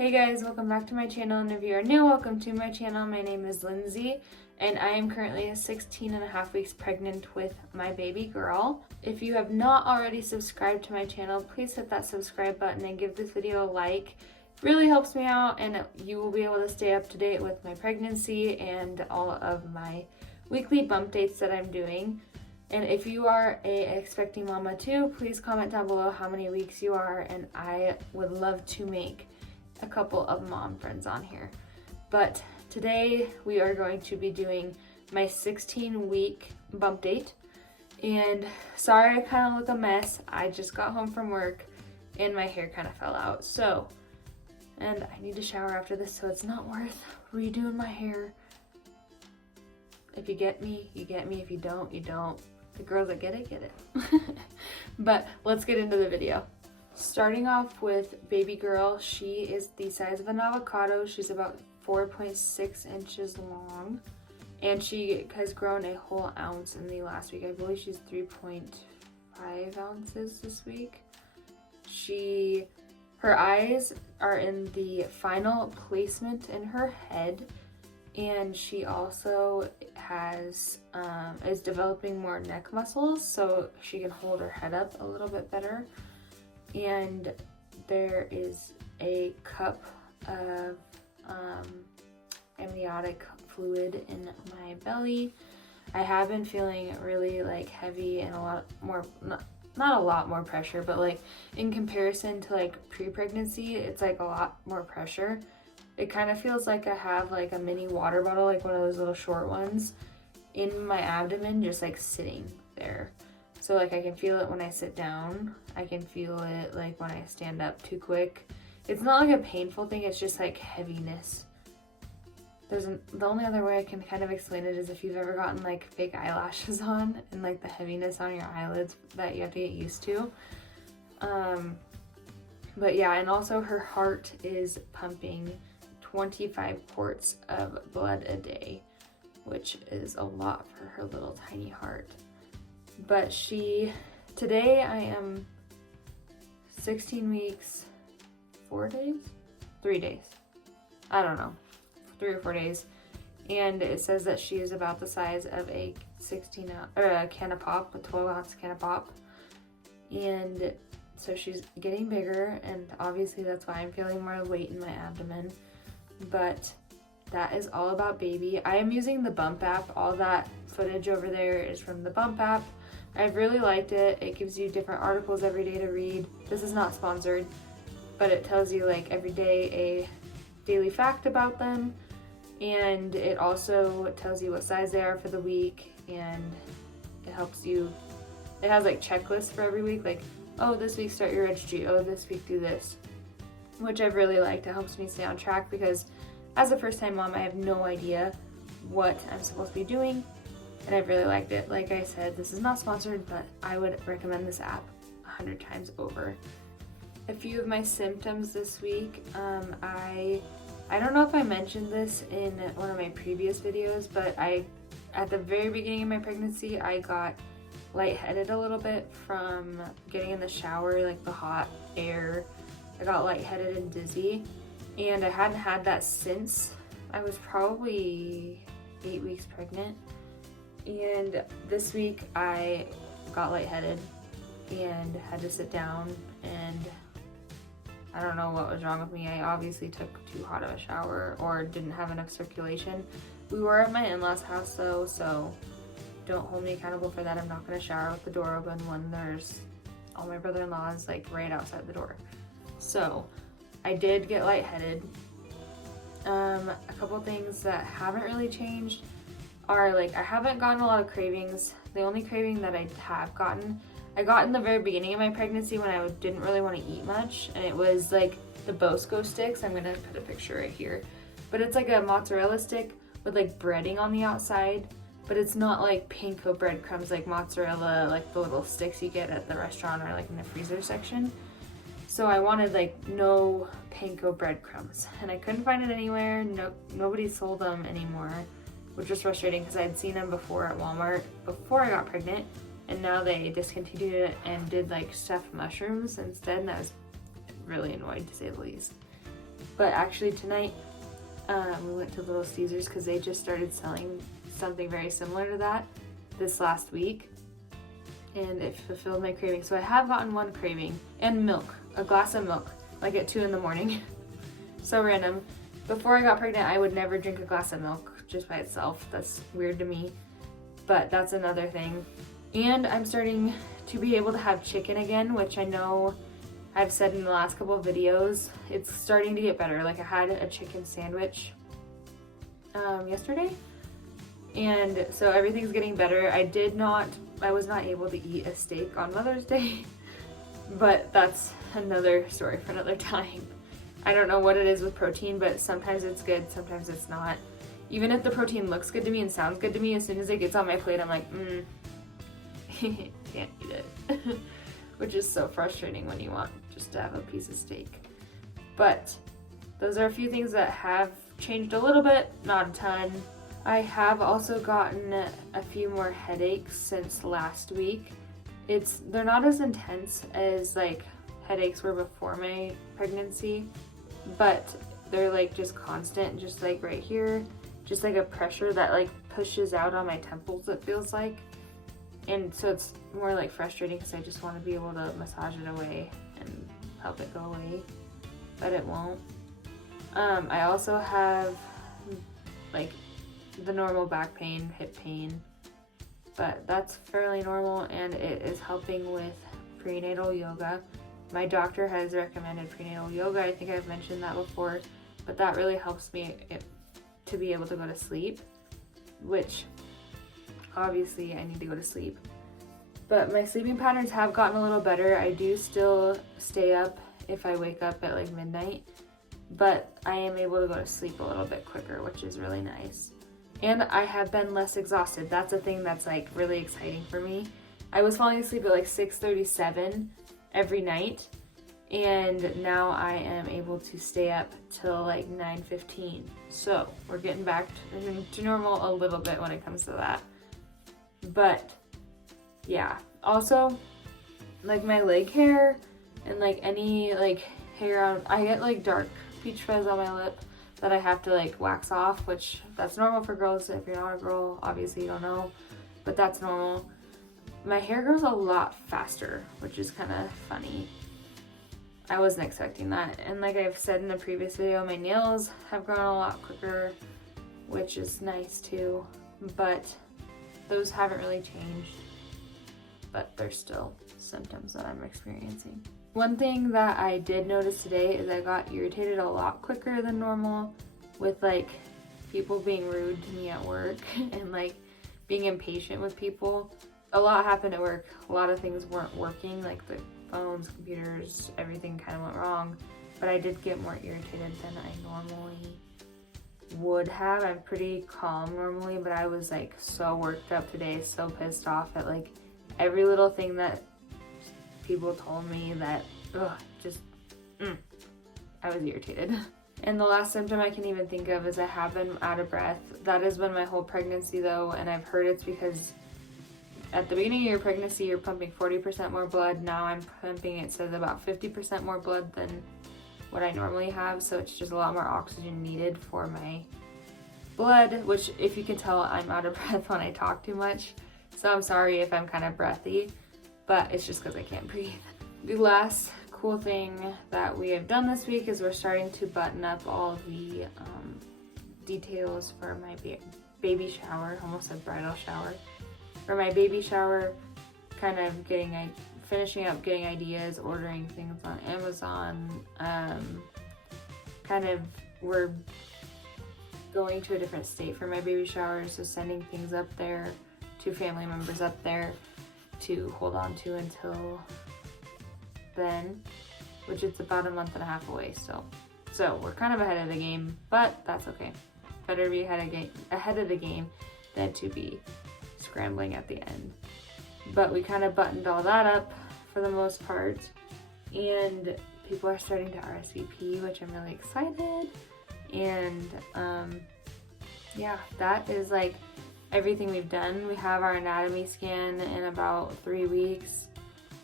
Hey guys, welcome back to my channel, and if you are new, welcome to my channel. My name is Lindsay, and I am currently 16 and a half weeks pregnant with my baby girl. If you have not already subscribed to my channel, please hit that subscribe button and give this video a like. It really helps me out, and you will be able to stay up to date with my pregnancy and all of my weekly bump dates that I'm doing. And if you are a expecting mama too, please comment down below how many weeks you are, and I would love to make a couple of mom friends on here. But today we are going to be doing my 16-week bump date. And sorry I kind of look a mess. I just got home from work and my hair kind of fell out. And I need to shower after this, so it's not worth redoing my hair. If you get me, you get me. If you don't, you don't. The girls that get it. But let's get into the video. Starting off with baby girl, she is the size of an avocado. She's about 4.6 inches long, and she has grown a whole ounce in the last week. I believe she's 3.5 ounces this week. Her eyes are in the final placement in her head, and she also is developing more neck muscles, so she can hold her head up a little bit better. And there is a cup of amniotic fluid in my belly. I have been feeling really heavy and a lot more, not a lot more pressure, but in comparison to pre-pregnancy, it's a lot more pressure. It kind of feels like I have a mini water bottle, one of those little short ones, in my abdomen, just sitting there. So I can feel it when I sit down. I can feel it when I stand up too quick. It's not a painful thing, it's just heaviness. The only other way I can kind of explain it is if you've ever gotten fake eyelashes on and the heaviness on your eyelids that you have to get used to. But yeah, and also her heart is pumping 25 quarts of blood a day, which is a lot for her little tiny heart. But today I am 16 weeks, 4 days? 3 days. I don't know, 3 or 4 days. And it says that she is about the size of a 16 ounce, or a can of pop, a 12 ounce can of pop. And so she's getting bigger, and obviously that's why I'm feeling more weight in my abdomen. But that is all about baby. I am using the Bump app. All that footage over there is from the Bump app. I've really liked it. It gives you different articles every day to read. This is not sponsored, but it tells you every day a daily fact about them, and it also tells you what size they are for the week, and it helps you. It has checklists for every week, oh, this week start your registry, oh, this week do this, which I've really liked. It helps me stay on track because as a first-time mom, I have no idea what I'm supposed to be doing. And I've really liked it. Like I said, this is not sponsored, but I would recommend this app 100 times over. A few of my symptoms this week, I don't know if I mentioned this in one of my previous videos, but at the very beginning of my pregnancy, I got lightheaded a little bit from getting in the shower, the hot air. I got lightheaded and dizzy, and I hadn't had that since I was probably 8 weeks pregnant. And this week I got lightheaded and had to sit down, and I don't know what was wrong with me. I obviously took too hot of a shower or didn't have enough circulation. We were at my in-laws' house though, so don't hold me accountable for that. I'm not going to shower with the door open when there's all my brother-in-laws right outside the door. So I did get lightheaded. A couple things that haven't really changed are I haven't gotten a lot of cravings. The only craving that I have gotten, I got in the very beginning of my pregnancy when I didn't really want to eat much, and it was the Bosco sticks. I'm gonna put a picture right here, but it's a mozzarella stick with breading on the outside, but it's not panko breadcrumbs mozzarella, the little sticks you get at the restaurant or in the freezer section. So I wanted no panko breadcrumbs, and I couldn't find it anywhere. Nobody sold them anymore, which was frustrating because I had seen them before at Walmart before I got pregnant, and now they discontinued it and did stuffed mushrooms instead, and I was really annoyed, to say the least. But actually tonight, we went to Little Caesars because they just started selling something very similar to that this last week. And it fulfilled my craving. So I have gotten one craving. And milk. A glass of milk. Like at 2 in the morning. So random. Before I got pregnant, I would never drink a glass of milk just by itself. That's weird to me. But that's another thing. And I'm starting to be able to have chicken again, which I know I've said in the last couple of videos. It's starting to get better. Like I had a chicken sandwich yesterday. And so everything's getting better. I was not able to eat a steak on Mother's Day. But that's another story for another time. I don't know what it is with protein, but sometimes it's good, sometimes it's not. Even if the protein looks good to me and sounds good to me, as soon as it gets on my plate, I'm like, can't eat it. Which is so frustrating when you want just to have a piece of steak. But those are a few things that have changed a little bit, not a ton. I have also gotten a few more headaches since last week. They're not as intense as like headaches were before my pregnancy, but they're like just constant, just like right here, just like a pressure that like pushes out on my temples, it feels like. And so it's more like frustrating because I just want to be able to massage it away and help it go away, but it won't. I also have like the normal back pain, hip pain, but that's fairly normal, and it is helping with prenatal yoga. My doctor has recommended prenatal yoga. I think I've mentioned that before, but that really helps me to be able to go to sleep, which obviously I need to go to sleep. But my sleeping patterns have gotten a little better. I do still stay up if I wake up at like midnight, but I am able to go to sleep a little bit quicker, which is really nice. And I have been less exhausted. That's a thing that's like really exciting for me. I was falling asleep at like 6:37 every night, and now I am able to stay up till like 9:15. So we're getting back to normal a little bit when it comes to that. But yeah, also like my leg hair and like any like hair on, I get like dark peach fuzz on my lip that I have to like wax off, which that's normal for girls. If you're not a girl, obviously you don't know, but that's normal. My hair grows a lot faster, which is kind of funny. I wasn't expecting that. And like I've said in a previous video, my nails have grown a lot quicker, which is nice too, but those haven't really changed, but there's still symptoms that I'm experiencing. One thing that I did notice today is I got irritated a lot quicker than normal with like people being rude to me at work and like being impatient with people. A lot happened at work. A lot of things weren't working, like the phones, computers, everything kind of went wrong. But I did get more irritated than I normally would have. I'm pretty calm normally, but I was like so worked up today, so pissed off at like every little thing that people told me that, I was irritated. And the last symptom I can even think of is I have been out of breath. That has been my whole pregnancy though, and I've heard it's because at the beginning of your pregnancy, you're pumping 40% more blood. Now I'm pumping, it says about 50% more blood than what I normally have. So it's just a lot more oxygen needed for my blood, which if you can tell, I'm out of breath when I talk too much. So I'm sorry if I'm kind of breathy, but it's just because I can't breathe. The last cool thing that we have done this week is we're starting to button up all the details for my baby shower, almost said bridal shower. For my baby shower, kind of finishing up getting ideas, ordering things on Amazon. We're going to a different state for my baby shower, so sending things up there to family members up there to hold on to until then, which it's about a month and a half away. So we're kind of ahead of the game, but that's okay. Better be ahead of the game than to be scrambling at the end. But we kind of buttoned all that up for the most part, and people are starting to RSVP, which I'm really excited. And yeah, that is like everything we've done. We have our anatomy scan in about 3 weeks,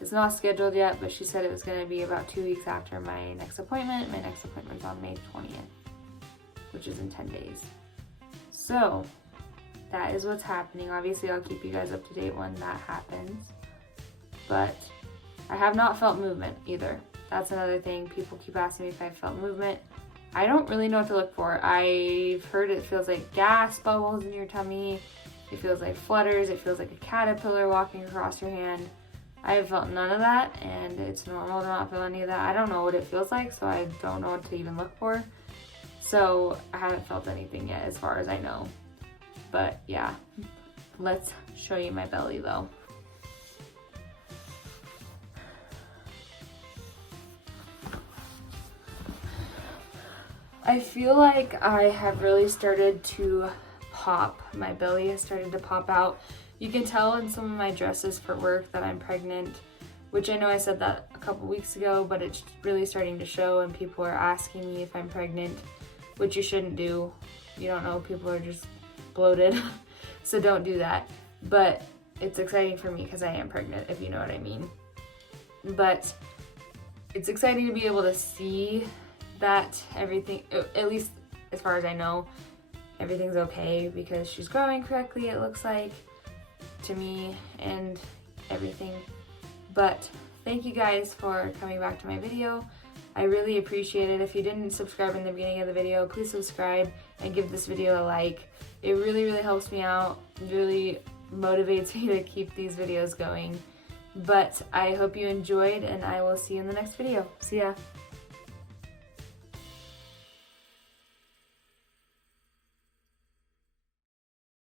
It's not scheduled yet, but she said it was going to be about 2 weeks after my next appointment. My next appointment's on May 20th, which is in 10 days. So that is what's happening. Obviously, I'll keep you guys up to date when that happens. But I have not felt movement either. That's another thing. People keep asking me if I felt movement. I don't really know what to look for. I've heard it feels like gas bubbles in your tummy. It feels like flutters. It feels like a caterpillar walking across your hand. I have felt none of that, and it's normal to not feel any of that. I don't know what it feels like, so I don't know what to even look for. So I haven't felt anything yet as far as I know. But yeah, let's show you my belly though. I feel like I have really started to pop. My belly has started to pop out. You can tell in some of my dresses for work that I'm pregnant, which I know I said that a couple weeks ago, but it's really starting to show and people are asking me if I'm pregnant, which you shouldn't do. You don't know, people are just bloated, so don't do that. But it's exciting for me because I am pregnant, if you know what I mean. But it's exciting to be able to see that everything, at least as far as I know, everything's okay because she's growing correctly, it looks like, to me, and everything. But thank you guys for coming back to my video. I really appreciate it. If you didn't subscribe in the beginning of the video, please subscribe and give this video a like. It really, really helps me out. It really motivates me to keep these videos going. But I hope you enjoyed, and I will see you in the next video. See ya.